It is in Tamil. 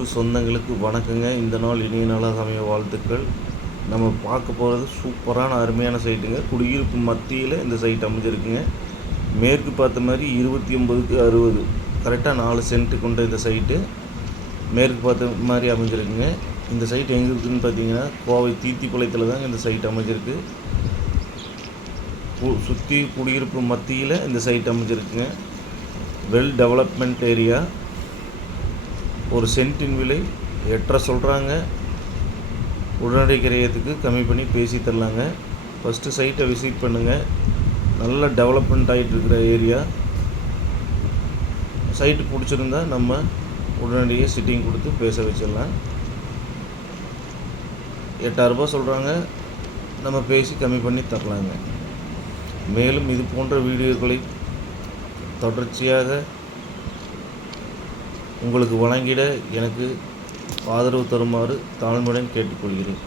யூடியூப் சொந்தங்களுக்கு வணக்கங்க. இந்த நாள் இனிய நாளாக அமைய வாழ்த்துக்கள். நம்ம பார்க்க போகிறது சூப்பரான அருமையான சைட்டுங்க. குடியிருப்பு மத்தியில் இந்த சைட் அமைஞ்சிருக்குங்க. மேற்கு பார்த்த மாதிரி 29க்கு 60 கரெக்டாக 4 சென்ட் கொண்ட இந்த சைட்டு மேற்கு பார்த்த மாதிரி அமைஞ்சிருக்குங்க. இந்த சைட் எங்கே இருக்குதுன்னு பார்த்தீங்கன்னா கோவை தீத்திக்குளத்தில் தாங்க இந்த சைட் அமைஞ்சிருக்கு. சுற்றி குடியிருப்பு மத்தியில் இந்த சைட் அமைஞ்சிருக்குங்க. Well development area. ஒரு சென்ட்டின் விலை 8.5 சொல்கிறாங்க. உடனடி கிரயத்துக்கு கம்மி பண்ணி பேசி தரலாங்க. ஃபஸ்ட்டு சைட்டை விசிட் பண்ணுங்கள். நல்ல டெவலப்மெண்ட் ஆகிட்டு இருக்கிற ஏரியா. சைட்டு பிடிச்சிருந்தா நம்ம உடனடியே சிட்டிங் கொடுத்து பேச வச்சிடலாம். 8,000 ரூபாய் சொல்கிறாங்க, நம்ம பேசி கம்மி பண்ணி தரலாங்க. மேலும் இது போன்ற வீடியோக்களை தொடர்ச்சியாக உங்களுக்கு வழங்கிட எனக்கு ஆதரவு தருமாறு தாழ்மையுடன் கேட்டுக்கொள்கிறேன்.